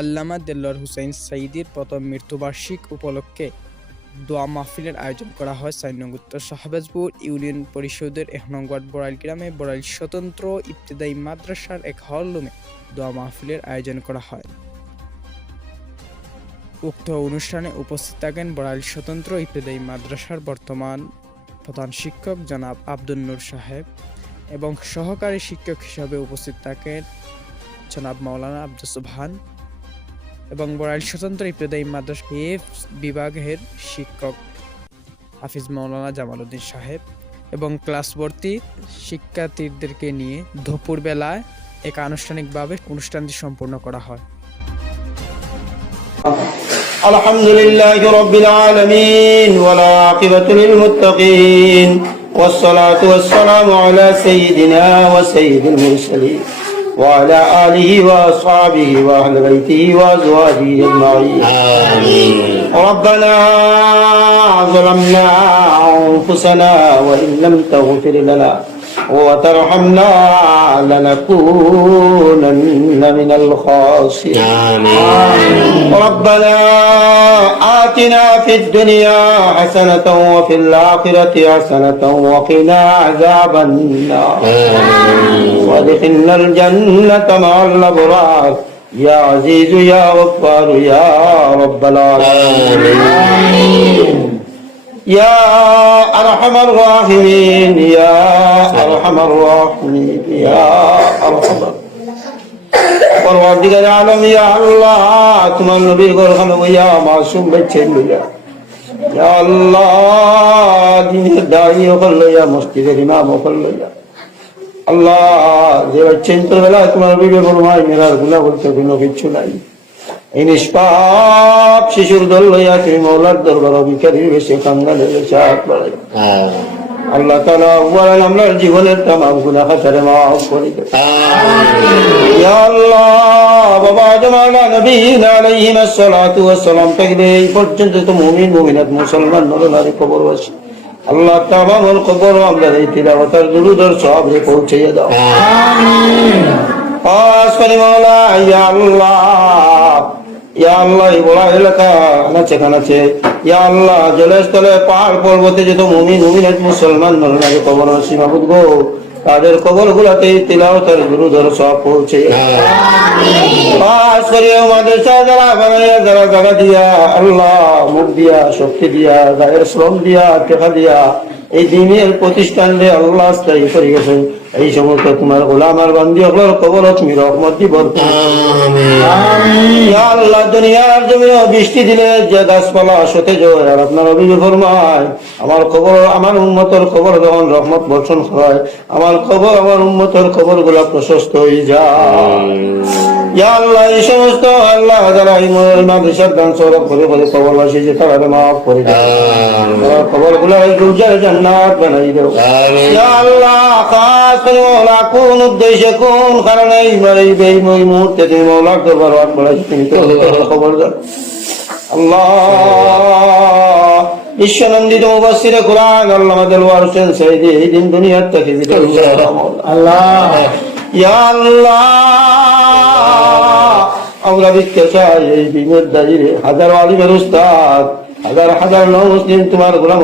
আল্লামা দেল্লার হুসাইন সাইদির প্রথম মৃত্যুবার্ষিক উপলক্ষে দোয়া মাহফিলের আয়োজন করা হয় সাইনগুত্তর শাহবাজপুর ইউনিয়ন পরিষদের নং বড়াইল গ্রামে বড়াইল স্বতন্ত্র ইবতদায়ী মাদ্রাসার এক হলরুমে দোয়া মাহফিলের আয়োজন করা হয়। উক্ত অনুষ্ঠানে উপস্থিত থাকেন বড়াইল স্বতন্ত্র ইবতদায়ী মাদ্রাসার বর্তমান প্রধান শিক্ষক জনাব আব্দুল নূর সাহেব এবং সহকারী শিক্ষক হিসাবে উপস্থিত থাকেন জনাব মাওলানা আব্দুল সুবহান। এবং বড়াইল স্বতন্ত্র ইবতদায়ী মাদ্রাসা এফ বিভাগের শিক্ষক হাফিজ মাওলানা জামালউদ্দিন সাহেব এবং ক্লাসবর্তী শিক্ষার্থীদেরকে নিয়ে দুপুর বেলায় এক আনুষ্ঠানিকভাবে অনুষ্ঠানটি সম্পূর্ণ করা হয় الحمد لله رب العالمين والعاقبة للمتقين والصلاة والسلام على سيدنا وسيد المرسلين وعلى آله وأصحابه وأهل بيته وأزواجه أجمعين. ربنا ظلمنا أنفسنا وإن لم تغفر لنا. وترحمنا لنكونن من الخاسرين. ربنا آتنا في الدنيا حسنة وفي الآخرة حسنة وقنا عذاب النار. وادخلنا الجنة مع الأبرار. يا عزيز يا غفار يا رب العالمين. يا أرحم الراحمين. শিশুর দল লইয়া তুমি মৌলার দরবার ভিকারির বেশি কাঙ্গালে বেশি আল্লাহ তালা আমরা জীবনের তামাম গুনা খাতারে মাফ করে আল্লাহ বাবা জামালা নবীন আলাইহিম আসসালাতু ওয়াসসালাম থেকে এই পর্যন্ত তো মুমিন মুমিনাত মুসলমান নরনারী কবরবাসী। আল্লাহ তামামর কবর আমরা এই তিলাওয়াতের দুরুদর সব রে পৌঁছিয়ে দাও। আমিন। মাওলা ইয়া আল্লাহ। ইয়া আল্লাহ এলাকা কানাচে ইয়া আল্লাহ জলস্থলে পাহাড় পর্বতে যত মুমিন মুমিনাত মুসলমান নরনারী কবরবাসী মাহবুব গো। তাদের কবর গুলাতে গুরুধর সব পৌঁছে। করিয়ে আমাদের যারা বানাইয়া যারা জায়গা দিয়া আল্লাহ মুখ দিয়া শক্তি দিয়া গায়ের শ্রম দিয়া টেকা দিয়া এই দিনের প্রতিষ্ঠান রে আল্লাহ স্থায়ী করে গেছেন। এই সমস্ত তোমার গোলামার বান্দি হল কবর তুমি রহমত দিব আল্লাহ দুনিয়ার জমিনে বৃষ্টি দিলে যে গাছপালা সতেজ আর আপনার অভিযোগ ফরমায়, আমার খবর, আমার উন্মতর খবর যখন রহমত বর্ষণ হয়, আমার খবর, আমার উন্মতর খবরগুলা প্রশস্ত হয়ে যায়। আল্লাহ এই সমস্ত আল্লাহ যারা এই সৌরভ করে করে যে তারা মাফ করে দাও খবরগুলা এই গুজার জান্নাত বানাই দাও। আল্লাহ খাস করে মৌলা কোন উদ্দেশ্যে কোন কারণে এই মুহূর্তে তুমি মৌলার দরবার হাত বাড়াইছো তুমি তো খবর দাও। আল্লাহ বিশ্বনন্দিত মুবাসিরে কোরআন আল্লাহ হোসেন সাইদি এই দিন দুনিয়ার থেকে আল্লাহ। ইয়া আল্লাহ। আমরা দেখতে চাই এই দিনের দাঁড়িয়ে হাজার আলিমের উস্তাদ হাজার হাজার নৌ মুসলিম তোমার গোলাম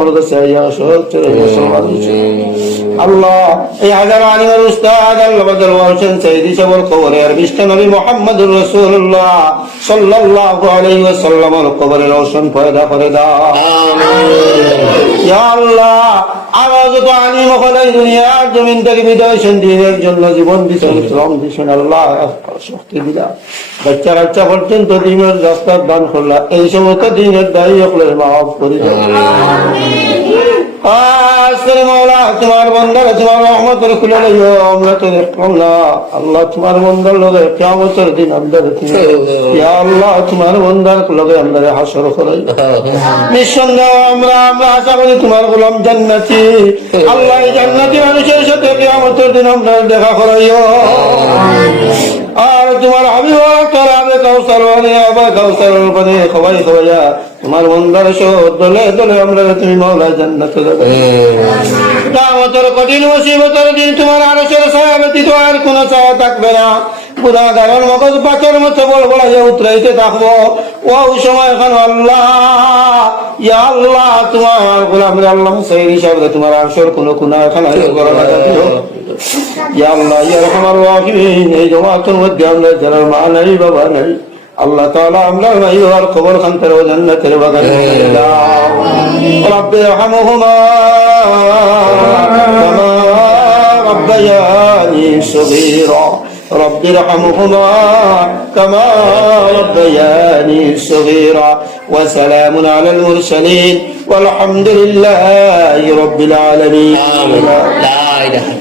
আল্লাহ এই হাজার আলিমের উস্তাদ আল্লাহ বদল হোসেন সৈদি সবর কবরে আর বিষ্ণু নবী মোহাম্মদুর রাসূলুল্লাহ সাল্লাল্লাহু আলাইহি ওয়াসাল্লামের কবরে রওশন পয়দা করে দাও ইয়া আল্লাহ আওয়াজ তো আলিম হলে দুনিয়ার জমিন থেকে বিদায় দিনের জন্য জীবন দিছেন শ্রম দিছেন আল্লাহ শক্তি দিলা। বাচ্চা বাচ্চা পর্যন্ত দিনের রাস্তার দান করলা এই সমস্ত দিনের দায়ী হকলের মাফ করে দাও। আজকের মৌলা তোমার বন্ধর তোমার রহমতের খুলে লইও আমরা তো আল্লাহ তোমার বন্ধর লগে কেমতের দিন আমরা ইয়া আল্লাহ তোমার বন্ধর লগে আমরা হাসর করে। নিঃসন্দেহ আমরা আমরা আশা করি তোমার গোলাম জান্নাতি। আল্লাহ জান্নাতি মানুষের সাথে কেমতের দিন আমরা দেখা করাইও। তোমার হাবিব তোর আবে কাউসার মানে আবে কাউসার মানে সবাই সবাইয়া তোমার বন্দার দলে দলে আমরা তুমি মাওলা জান্নাত দেবে। কামতর কঠিন মুসিবতের দিন তোমার আরশের ছায়া ব্যতীত আর কোনো ছায়া থাকবে না। পুরা গায়ের মগজ পাচর মতো বড় বড় উতরাইতে থাকব। ওই সময় এখন আল্লাহ ইয়া আল্লাহ তোমার আল্লাহ সেই হিসাবে তোমার আসর কোনো কোনো ইয়া আল্লাহ ইয়া রহমান বাবা নাই আল্লাহ তাআলা আমরা ভাই আর খবর খান তার জান্নাতের বাগানে রব্বি রহমহুমা কামা রব্বায়ানি সগীরা। رب ارحمهما كما ربياني صغيرا وسلام على المرسلين والحمد لله رب العالمين. لا إله